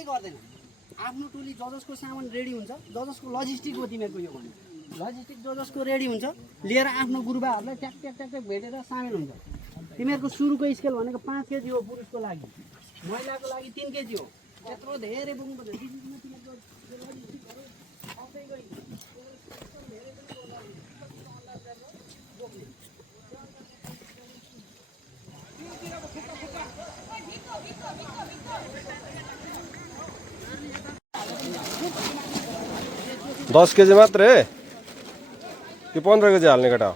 केही गर्दैन आफ्नो टोली जजसको सामान रेडी हुन्छ जजसको लजिस्टिक हो तिमीहरूको यो भन्नु लजिस्टिक जजसको रेडी हुन्छ लिएर आफ्नो गुरुबाहरूलाई ट्याक ट्याक ट्याक ट्याक भेटेर सामेल हुन्छ तिमीहरूको सुरुको स्केल भनेको 5 केजी हो पुरुषको लागि महिलाको लागि 3 केजी हो त्यत्रो धेरै बोक्नुपर्छ तिमीहरूको लजिस्टिकहरू आउँदै गई 10 केजी मात्रै कि 15 केजी हाल्ने केटा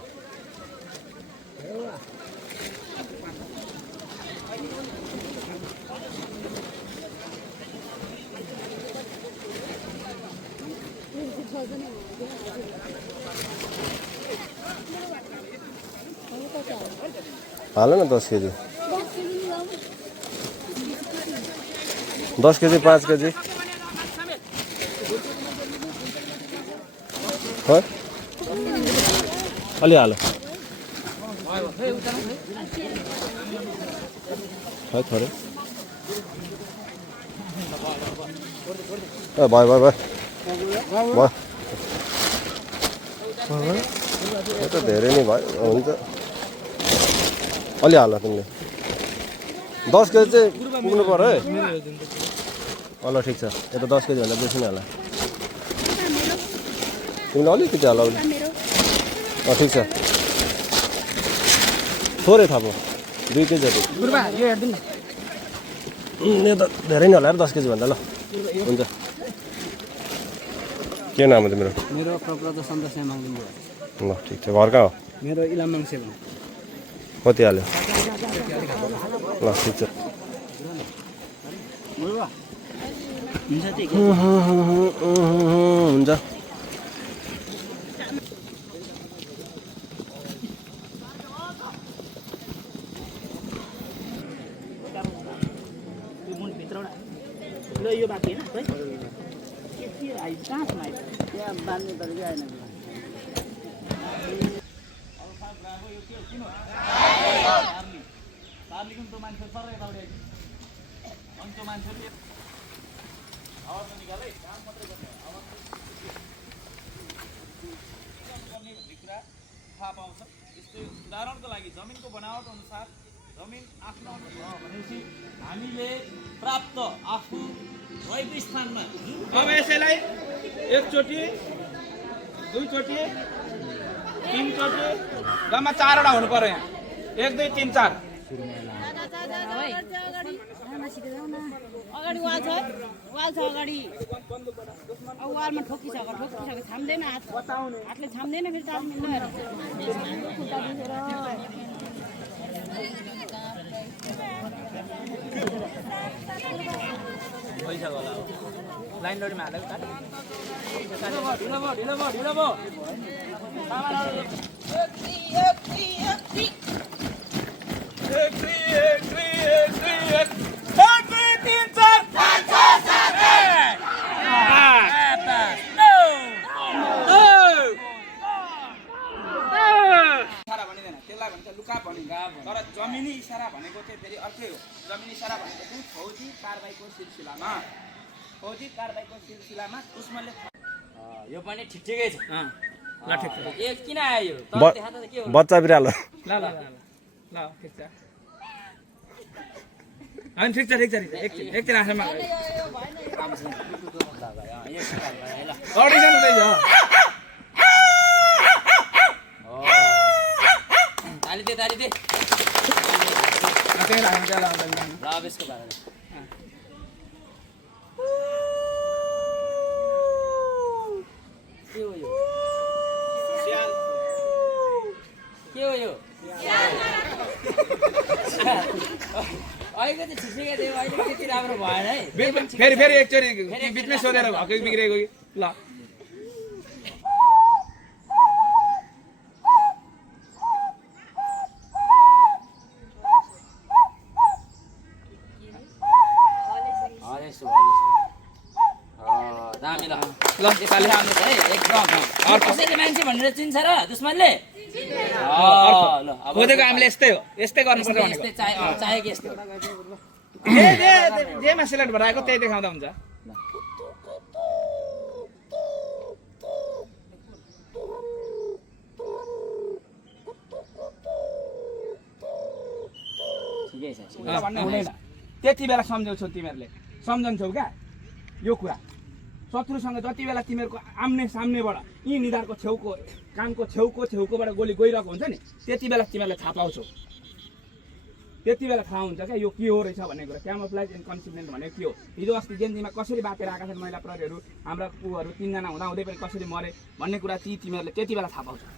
हाल न 10 केजी 10 केजी 5 केजी हो अलि हाल है थोरै ए भाइ भाइ भाइ यो त धेरै नै भयो हुन्छ अलि हाल तिमीले 10 केजी चाहिँ पुग्नु पर्यो है ल ठिक छ यो त 10 केजी भन्दा बेसी नै होला तिमीले अलिकति हाल ठिक छ थोरै थाप 2 केजी जति यो त धेरै नै होला 10 केजी भन्दा ल हुन्छ के नाम हो तिम्रो मेरो प्रकृत सन्तोष माग्दिनु ल ठिक छ घर कहाँ हो मेरो इलामङ सेवन कति हाल्यो ल ठिक छ हुन्छ यो बाँकी होइन के आइ कहाँ छ त्यहाँ बाँध्ने तरिका आएन उदाहरणको लागि जमिनको बनावट अनुसार जमिन आफ्नो भनेपछि हामीले प्राप्त आफू रहेको स्थानमा अब यसैलाई एकचोटि दुईचोटि तीनचोटि जम्मा 4 वटा हुनु पर्यो यहाँ 1 2 3 4 अगाडि वाल छ अगाडि अब वालमा ठोकिसक्यो थाम्दैन हातले थाम्दैन फेरि तार मिल्दैन लाइन डोरीमा हालेको तर जमिनी इसारा भनेको चाहिँ फेरि अर्कै हो जमिनी इसारा भनेको चाहिँ फौजी कारबाहीको सिलसिलामा दुश्मनले यो पनि ठिकै छ ल ठिक छ एक किन आयो तर देखाउँदा त के हो बच्चा बिरालो ल ठिक छ अनि ठिक छ एकछिन आफैमा अडिसन हुँदैछ ताली दे ल यसको बारेमा के हो यो अहिले चाहिँ ठिकै थियो अहिले त्यति राम्रो भएन है फेरि एकचोटि बिचमै सोधेर भएको बिग्रेको ल दामी ल यसपालि राम्रो छ है एकदम कसैले मान्छे भनेर चिन्छ र दुश्मनले खोजेको हामीले यस्तै गर्नुपर्छ चाहेको यस्तै जेमा सिलेक्ट भएर आएको त्यही देखाउँदा हुन्छ भन्ने हुँदैन त्यति बेला सम्झाउँछौ तिमीहरूले सम्झन्छौ क्या यो कुरा शत्रुसँग जति बेला तिमीहरूको आम्ने सामनेबाट यी निधारको छेउको कानको छेउकोबाट गोली गइरहेको हुन्छ नि त्यति बेला तिमीहरूले थाहा पाउँछौ त्यति बेला थाहा हुन्छ क्या यो के हो रहेछ भन्ने कुरा क्यामोफ्लेज एन्ड कन्सिलमेन्ट भनेको के हो हिजो अस्ति जेन्जीमा कसरी बातेर आएका छन् महिला प्रहरीहरू हाम्रा ऊहरू 3 जना हुँदै पनि कसरी मरे भन्ने कुरा तिमीहरूले त्यति बेला थाहा पाउँछौ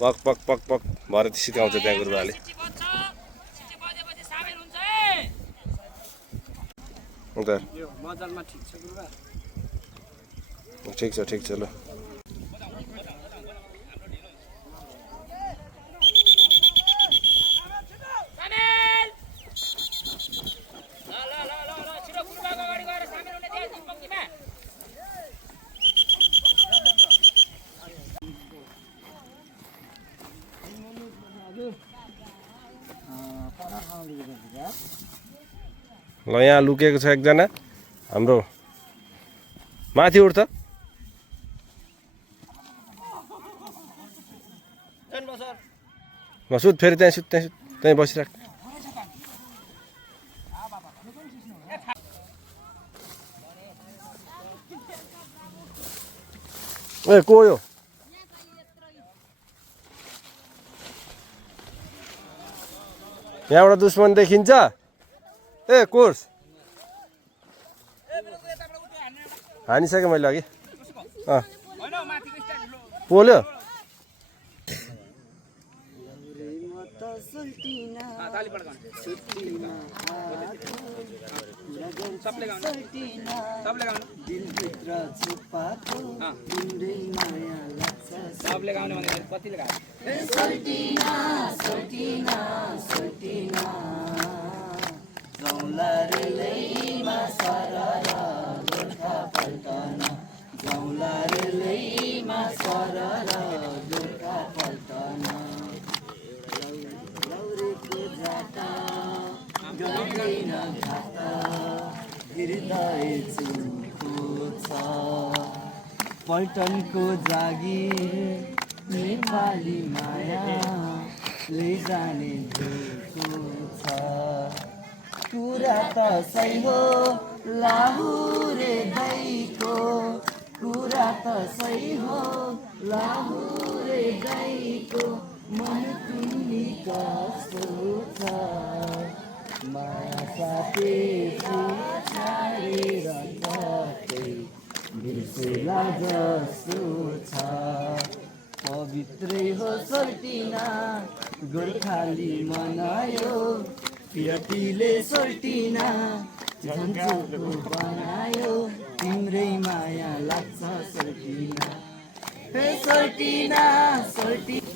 पक पक पक पक भरे सिकाउँछ त्यहाँ गुरुबाले ठिक छ ल ल यहाँ लुकेको छ एकजना हाम्रो माथि उठ त सुत फेरि त्यहीँ बसिराख ए को यो यहाँबाट दुश्मन देखिन्छ ए कोर्स हानिसकेँ मैले अघि पोल्यो सबले गाउने भने कतिले गायो पल्टनको जागिर नेपाली माया लैजाने दुःखो छ कुरा त सही हो लाहुरे दाइको कुरा त सही हो लाहुरे दाइको मन तिमी कस्तो छ माया साथी छाडेर कतै बिर्सेला जस्तो छ पवित्रै हो सोल्टिना गोर्खाली मनायो पिरतीले सोल्टिना झन्झोको बनायो तिम्रै माया लाग्छ सोल्टिना हे सोल्टिना सोल्टिना